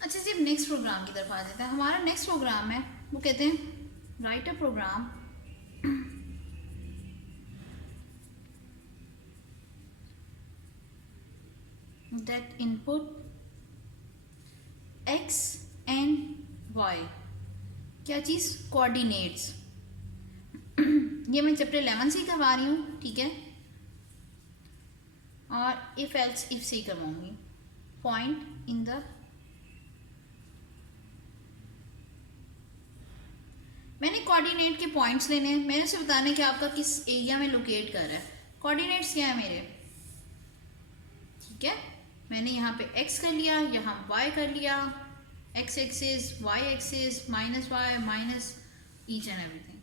अच्छा जी, अब next programme की तरफ आ जाते हैं। हमारा नेक्स्ट प्रोग्राम है, वो कहते हैं right a program that input x and y, क्या चीज़, कोऑर्डिनेट्स। ये मैं चैप्टर 11 से ही करवा रही हूँ, ठीक है, और इफ एल्स इफ से ही करवाऊंगी। पॉइंट इन द, मैंने कोऑर्डिनेट के पॉइंट्स लेने हैं, मैंने उसे बताना है कि आपका किस एरिया में लोकेट कर रहा है। कोऑर्डिनेट्स क्या है मेरे, ठीक है, मैंने यहाँ पे x कर लिया, यहाँ y कर लिया, x axis, y axis, minus y minus each and everything.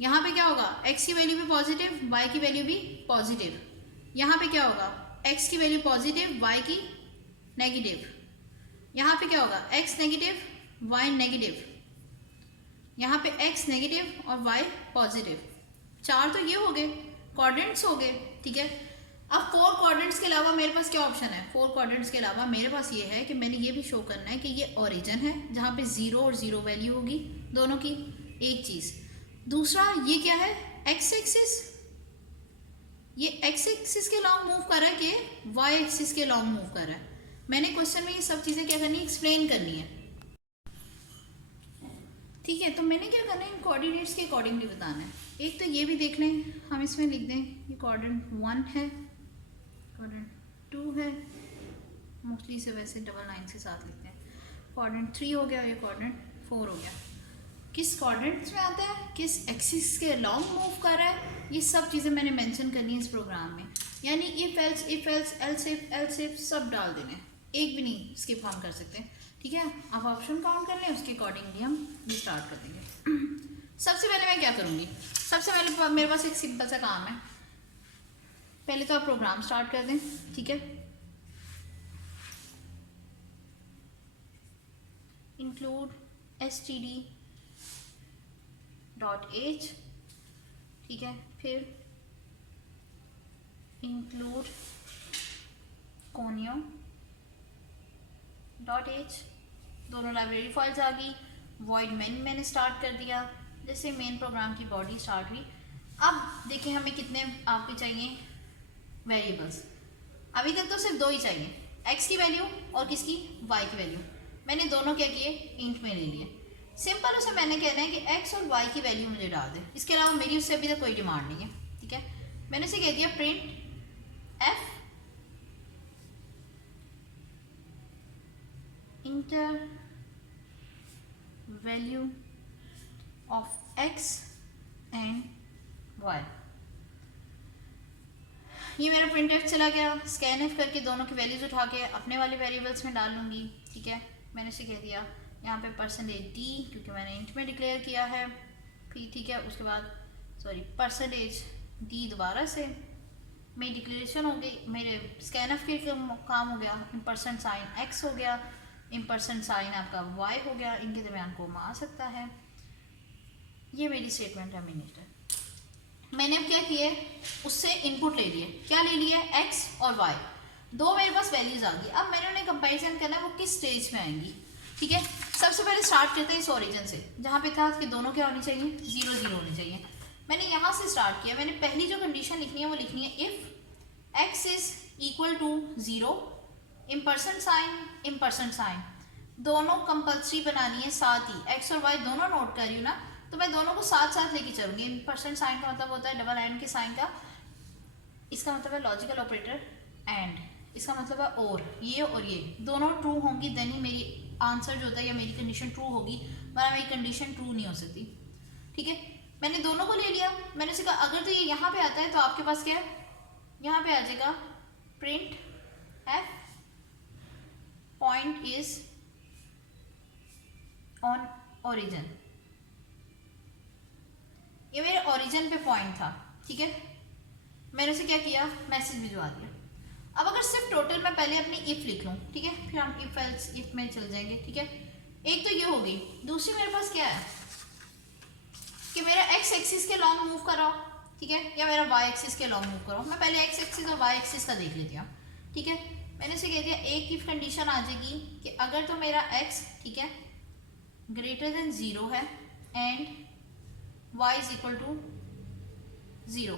यहाँ पे क्या होगा, x की वैल्यू भी पॉजिटिव, y की वैल्यू भी पॉजिटिव। यहाँ पे क्या होगा, x की वैल्यू पॉजिटिव, y की नेगेटिव। यहाँ पे क्या होगा, x नेगेटिव, y नेगेटिव। यहाँ पे x नेगेटिव और y पॉजिटिव। चार तो ये हो गए, कोऑर्डिनेट्स हो गए, ठीक है। अब फोर कोऑर्डिनेट्स के अलावा मेरे पास क्या ऑप्शन है, फोर कोऑर्डिनेट्स के अलावा मेरे पास ये है कि मैंने ये भी शो करना है कि ये ओरिजिन है जहाँ पे जीरो और जीरो वैल्यू होगी दोनों की, एक चीज़। दूसरा ये क्या है, एक्स एक्सिस, ये एक्स एक्सिस के लॉन्ग मूव कर रहा है कि वाई एक्सिस के लॉन्ग मूव कर रहा है। मैंने क्वेश्चन में ये सब चीज़ें क्या करनी है, एक्सप्लेन करनी है, ठीक है। तो मैंने क्या करना है, इन कोऑर्डिनेट्स के अकॉर्डिंगली बताना है। एक तो ये भी देख लें, हम इसमें लिख दें ये कोऑर्डिनेट 1 है, कोऑर्डिनेट 2 है, मोस्टली से वैसे डबल लाइन के साथ लिखते हैं। कोऑर्डिनेट 3 हो गया, ये कोऑर्डिनेट 4 हो गया। किस कोऑर्डिनेट्स में आता है, किस एक्सिस के लॉन्ग मूव कर रहा है, ये सब चीज़ें मैंने मेंशन करनी है इस प्रोग्राम में। यानी इफ एल्स एल्स इफ सब डाल देने, एक भी नहीं स्किप हम कर सकते हैं, ठीक है। आप ऑप्शन काउंट कर लें, उसके अकॉर्डिंगली हम ये स्टार्ट कर देंगे। सबसे पहले मैं क्या करूँगी, सबसे पहले मेरे पास एक सिंपल सा काम है। पहले तो आप प्रोग्राम स्टार्ट कर दें, ठीक है। इंक्लूड std डॉट एच, ठीक है, फिर इंक्लूड conio डॉट एच, दोनों लाइब्रेरी फाइल्स आ गई। वॉइड मेन मैंने स्टार्ट कर दिया, जैसे मेन प्रोग्राम की बॉडी स्टार्ट हुई। अब देखिए हमें कितने आपके चाहिए वेरिएबल्स, अभी तक तो सिर्फ दो ही चाहिए, x की वैल्यू और किसकी, y की वैल्यू। मैंने दोनों क्या किए, इंट में ले लिए। सिंपल उसे मैंने कहना है कि x और y की वैल्यू मुझे डाल दे, इसके अलावा मेरी उससे अभी तक कोई डिमांड नहीं है, ठीक है। मैंने उसे कह दिया print f inter value of x and y। ये मेरा प्रिंट एफ चला गया, स्कैन एफ करके दोनों की वैल्यूज उठा के अपने वाले वेरिएबल्स में डाल लूँगी, ठीक है। मैंने इसे कह दिया यहाँ पे परसेंटेज डी, क्योंकि मैंने इंट में डिक्लेयर किया है, फिर ठीक है। उसके बाद सॉरी परसेंटेज डी दोबारा से मेरी डिक्लेरेशन हो गई, मेरे स्कैन एफ के काम हो गया। % साइन एक्स हो गया, % साइन आपका वाई हो गया, इनके दरमियान कोमा आ सकता है। ये मेरी स्टेटमेंट है मिनट। मैंने अब क्या किया, उससे इनपुट ले लिए, क्या ले लिया, x और y, दो मेरे पास वैल्यूज आ गई। अब मैंने उन्हें कंपैरिजन करना है वो किस स्टेज में आएंगी, ठीक है। सबसे पहले स्टार्ट करते हैं इस ओरिजिन से, जहाँ पे था कि दोनों क्या होनी चाहिए, 0 0 होनी चाहिए। मैंने यहाँ से स्टार्ट किया, मैंने पहली जो कंडीशन लिखनी है वो लिखनी है if x is equal to 0, % sign दोनों कंपल्सरी बनानी है, साथ ही x और y दोनों नोट कर रही हूँ ना, तो मैं दोनों को साथ साथ लेके चलूंगी। % साइन का मतलब होता है डबल एंड के साइन का, इसका मतलब है लॉजिकल ऑपरेटर एंड, इसका मतलब है और ये दोनों ट्रू होंगी, देन ही मेरी आंसर जो होता है या मेरी कंडीशन ट्रू होगी, वरना मेरी कंडीशन ट्रू नहीं हो सकती, ठीक है। मैंने दोनों को ले लिया, मैंने उसे कहा अगर तो ये यहाँ पे आता है तो आपके पास क्या है, यहाँ पे आ जाएगा print F point is on origin. ये मेरे ओरिजिन पे पॉइंट था, ठीक है। मैंने उसे क्या किया, मैसेज भिजवा दिया। अब अगर सिर्फ टोटल मैं पहले अपनी इफ लिख लूँ, ठीक है, फिर हम इफ एल्स इफ में चल जाएंगे, ठीक है। एक तो ये हो गई, दूसरी मेरे पास क्या है कि मेरा x एक्सिस के लॉन्ग मूव कर रहा हो, ठीक है, या मेरा y एक्सिस के लॉन्ग मूव कर रहा हो। मैं पहले x एक्सिस और y एक्सिस का देख लेती हूँ, ठीक है। मैंने उसे कह दिया एक इफ कंडीशन आ जाएगी कि अगर तो मेरा x, ठीक है, ग्रेटर देन 0 है and y is equal to 0,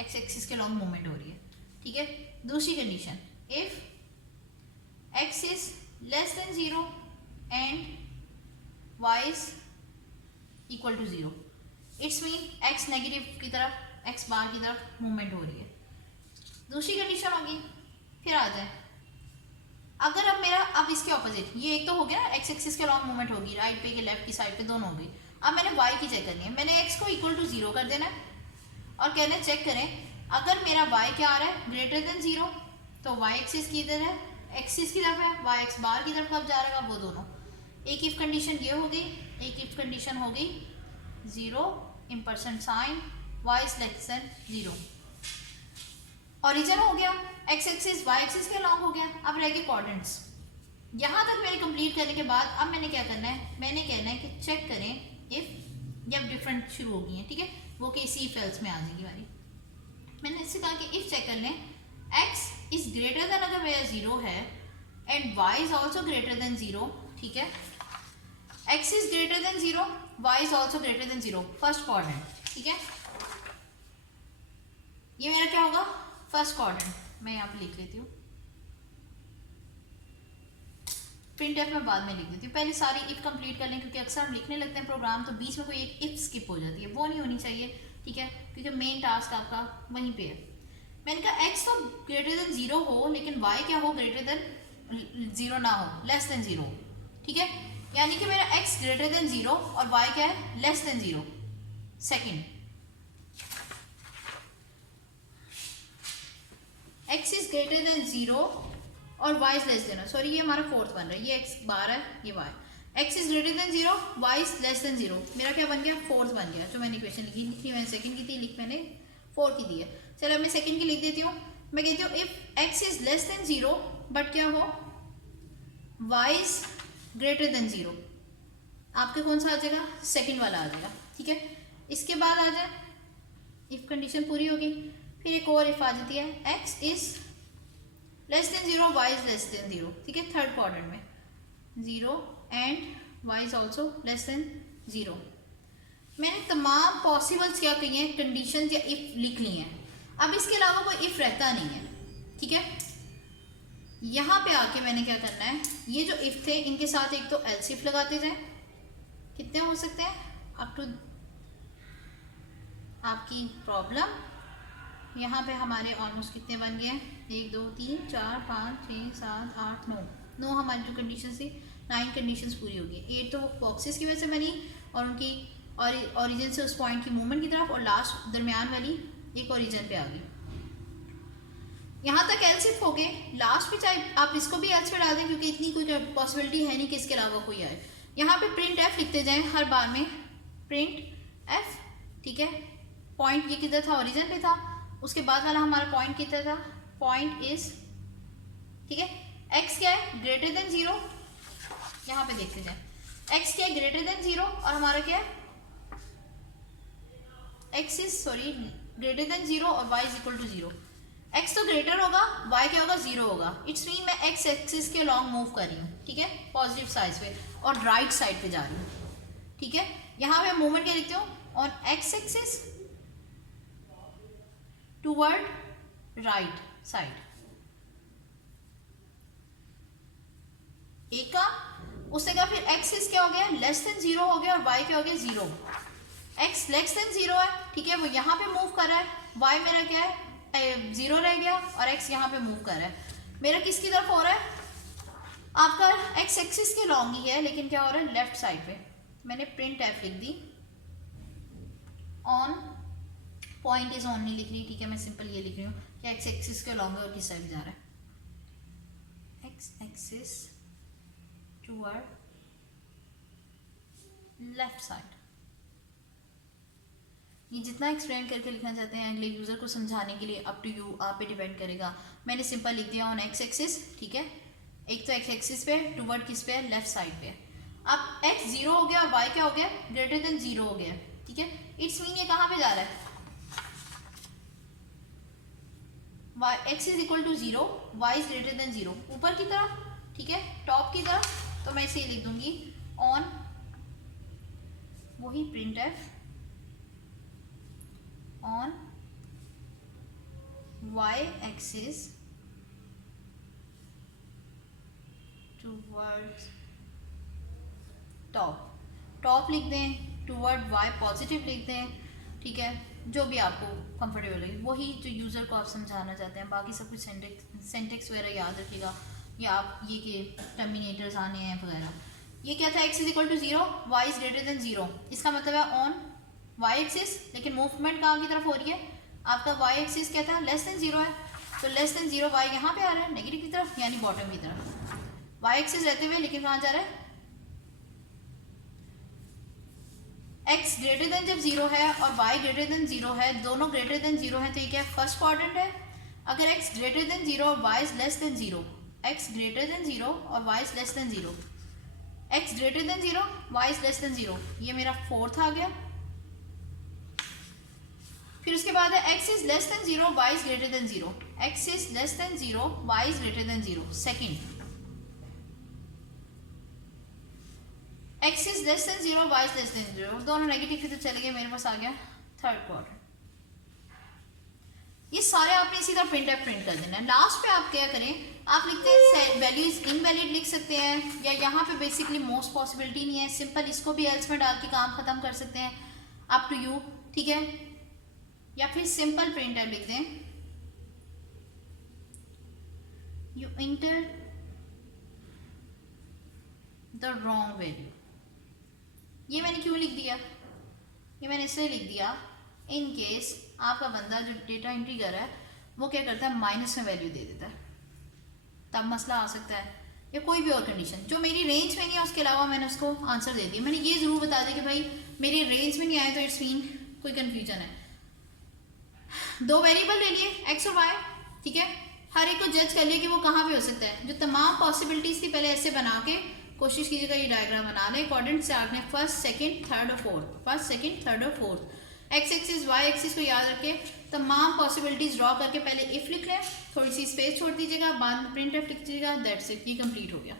x axis के लॉन्ग मूवमेंट हो रही है, ठीक है। दूसरी condition, if x is less than 0 and y is equal to 0, it's mean x negative की तरफ, x बार की तरफ मूवमेंट हो रही है। दूसरी कंडीशन होगी, फिर आ जाए अगर अब मेरा, अब इसके ऑपोजिट, ये एक तो हो गया x एक्सिस के लॉन्ग मूवमेंट होगी, राइट पे के लेफ्ट की साइड पे दोनों हो गई। अब मैंने y की चेक करनी है, मैंने x को इक्वल टू 0 कर देना है और कहना है चेक करें अगर मेरा y क्या आ रहा है ग्रेटर देन 0 तो y एक्सिस की इधर है, एक्सिस की तरफ है, y x बार की तरफ कब जा रहेगा, वो दोनों। एक इफ कंडीशन ये हो गई, एक इफ कंडीशन हो गई 0 % sign y is less than 0, origin हो गया, x एक्सिस y एक्सिस के लॉन्ग हो गया। अब रह गए कोऑर्डिनेट्स। यहाँ तक मैंने कंप्लीट करने के बाद अब मैंने क्या करना है, मैंने कहना है कि चेक करें इफ, जब डिफरेंट शुरू हो गई हैं, ठीक है, वो कि इसी फेल्स में आ जाएगी वाली। मैंने इससे कहा कि इफ चेक कर लें x इज ग्रेटर देन, अगर मेरा 0 है and y is also greater than 0, ठीक है, x is greater than 0, y is also greater than 0, first coordinate, ठीक है। ये मेरा क्या होगा, फर्स्ट कोऑर्डिनेट। मैं यहाँ पे लिख लेती हूँ, प्रिंट एफ में बाद में लिख देती हूँ, पहले सारी इफ कंप्लीट कर लें, क्योंकि अक्सर हम लिखने लगते हैं प्रोग्राम तो बीच में कोई एक इफ स्किप हो जाती है, वो नहीं होनी चाहिए, ठीक है, क्योंकि मेन टास्क आपका वहीं पे है। मैंने कहा x तो ग्रेटर देन 0 हो लेकिन y क्या हो, ग्रेटर देन 0 ना हो, लेस देन 0, ठीक है, यानी कि मेरा x ग्रेटर देन 0 और y क्या है, less than 0। Second, x is greater than 0 और y is less then, sorry ये हमारा फोर्थ बन रहा है, ये x बार है, ये y, x is greater than 0, y is less than 0, मेरा क्या बन गया, फोर्थ बन गया। जो मैंने इक्वेशन लिखी थी, मैंने सेकंड की थी, लिख मैंने 4 की दी है। चलो मैं सेकंड की लिख देती हूँ, मैं कहती हूँ if x is less than 0 but क्या हो, y इज ग्रेटर देन 0, आपके कौन सा आ जाएगा, सेकंड वाला आ जाएगा, ठीक है। इसके बाद आ जाए, इफ कंडीशन पूरी होगी, फिर एक और इफ आ जाती है, x is less than 0, y is less than 0, ठीक है, थर्ड क्वाड्रेंट में 0 and y is also less than 0। मैंने तमाम पॉसिबल्स क्या कही हैं, कंडीशंस या इफ लिख ली हैं। अब इसके अलावा कोई इफ रहता नहीं है, ठीक है। यहाँ पे आके मैंने क्या करना है, ये जो इफ थे इनके साथ एक तो एल्स इफ लगाते जाएं, कितने हो सकते हैं, अप टू आपकी प्रॉब्लम। यहाँ पे हमारे ऑलमोस्ट कितने बन गए हैं, 1 2 3 4 5 6 7 8 9 हमारी जो कंडीशन थी, 9 कंडीशंस पूरी होगी। 8 तो बॉक्सेस की वजह से बनी और उनकी ओरिजिन से उस पॉइंट की मूवमेंट की तरफ, और लास्ट दरमियान वाली एक ओरिजिन पे आ गई। यहाँ तक एल्स इफ हो गए, लास्ट पे चाहे आप इसको भी एल्स पे डाल दें क्योंकि इतनी कोई पॉसिबिलिटी है नहीं कि इसके अलावा कोई आए। यहाँ पे प्रिंट एफ लिखते जाएं हर बार में, प्रिंट एफ, ठीक है। पॉइंट ये किधर था, ओरिजिन पे था, उसके बाद वाला हमारा पॉइंट कितना था, पॉइंट इज, ठीक है, x क्या है, ग्रेटर देन 0, यहाँ पे देखते जाए x क्या है, ग्रेटर देन 0 और हमारा क्या है, x is sorry greater than 0 और y is equal to 0। x तो ग्रेटर होगा, y क्या होगा, 0 होगा, इट्स मीन मैं x एक्सिस के लॉन्ग मूव कर रही हूँ, ठीक है, पॉजिटिव साइड पे और राइट साइड पे जा रही हूँ, ठीक है। यहाँ पे मूवमेंट क्या लिखती हूँ, on x axis toward right side, एक का उससे क्या, फिर x इज क्या हो गया, लेस देन 0 हो गया और y क्या हो गया, 0। x लेस देन 0 है, ठीक है, वो यहाँ पे मूव कर रहा है, y मेरा क्या है, 0 रह गया और x यहाँ पे मूव कर रहा है। मेरा किसकी तरफ हो रहा है, आपका x एक्सिस के लॉन्ग ही है, लेकिन क्या हो रहा है, लेफ्ट साइड पे। मैंने प्रिंट एफ लिख दी, ऑन पॉइंट इज ऑन नहीं लिख रही, ठीक है, मैं सिंपल ये लिख रही हूँ कि एक्स एक्सिस के लॉन्ग है और किस साइड जा रहा है, x axis toward left side. ये जितना एक्सप्लेन करके लिखना चाहते हैं अगले यूजर को समझाने के लिए, अप टू यू, आप पे डिपेंड करेगा। मैंने सिंपल लिख दिया ऑन एक्स एक्सिस, ठीक है, एक तो एक्स एक्सिस पे, टूवर्ड किस पे, लेफ्ट साइड पे। अब एक्स 0 हो गया और वाई क्या हो गया, ग्रेटर देन 0 हो गया, ठीक है। इट्स मीन ये कहाँ पे जा रहा है, y x is equal to 0, y is greater than 0, ऊपर की तरफ, ठीक है, टॉप की तरफ। तो मैं इसे लिख दूंगी ऑन वही print f on y axis towards top लिख दें, टूवर्ड वाई पॉजिटिव लिख दें, ठीक है, जो भी आपको कंफर्टेबल है, वही जो यूज़र को आप समझाना चाहते हैं। बाकी सब कुछ सेंटेक्स वगैरह याद रखिएगा, या आप ये कि टर्मिनेटर्स आने हैं वगैरह। ये क्या था, x is equal to 0, y is greater than 0, इसका मतलब है ऑन y एक्सिस, लेकिन मूवमेंट कहाँ की तरफ हो रही है, आपका y एक्सिस क्या था, लेस देन 0 है, तो लेस देन 0 y यहाँ पे आ रहा है नेगेटिव की तरफ, यानी बॉटम की तरफ। y एक्सिस रहते हुए लेकिन कहाँ जा रहा है, x ग्रेटर देन जब 0 है और y ग्रेटर देन 0 है, दोनों ग्रेटर देन 0 है, तो ये क्या फर्स्ट क्वाड्रेंट है। अगर x ग्रेटर देन 0 और y is less than 0, x greater than 0 और y is less than 0, x greater than 0, y is less than 0, ये मेरा फोर्थ आ गया। फिर उसके बाद है x is less than 0, y is greater than 0, x is less than 0, y is greater than 0, second. x is less than 0, y is less than 0, दोनों negative की तो चले गए, मेरे पास आ गया थर्ड क्वाड्रेंट। ये सारे आपने इसी तरह प्रिंट कर देना है। लास्ट पे आप क्या करें, आप लिखते हैं वैल्यू इज इनवैलिड लिख सकते हैं, या यहाँ पे बेसिकली मोस्ट पॉसिबिलिटी नहीं है, सिंपल इसको भी एल्स में डाल के काम खत्म कर सकते हैं, अप टू यू, ठीक है। या फिर सिंपल प्रिंट लिख दें, you enter the wrong value. ये मैंने क्यों लिख दिया, ये मैंने इसलिए लिख दिया इन केस आपका बंदा जो डेटा एंट्री कर रहा है वो क्या करता है, माइनस में वैल्यू दे देता है, तब मसला आ सकता है, या कोई भी और कंडीशन जो मेरी रेंज में नहीं है उसके अलावा मैंने उसको आंसर दे दिया। मैंने ये ज़रूर बता दिया कि भाई मेरी रेंज में नहीं आया तो इट्स मीन कोई कन्फ्यूजन है। दो वेरिएबल ले लिए एक्स और वाई, ठीक है, हर एक को जज कर लिया कि वो कहाँ पे हो सकता है। जो तमाम पॉसिबिलिटीज़ थी पहले ऐसे बना के कोशिश कीजिएगा ये डायग्राम बना लें, कोऑर्डिनेट से आगे फर्स्ट सेकंड थर्ड और फोर्थ, फर्स्ट सेकंड थर्ड और fourth, x axis y axis को याद रखें, तमाम पॉसिबिलिटीज ड्रॉ करके पहले इफ लिख लें, थोड़ी सी स्पेस छोड़ दीजिएगा, बाद में प्रिंट एफ लिख दीजिएगा, दैट्स इट, ये कंप्लीट हो गया।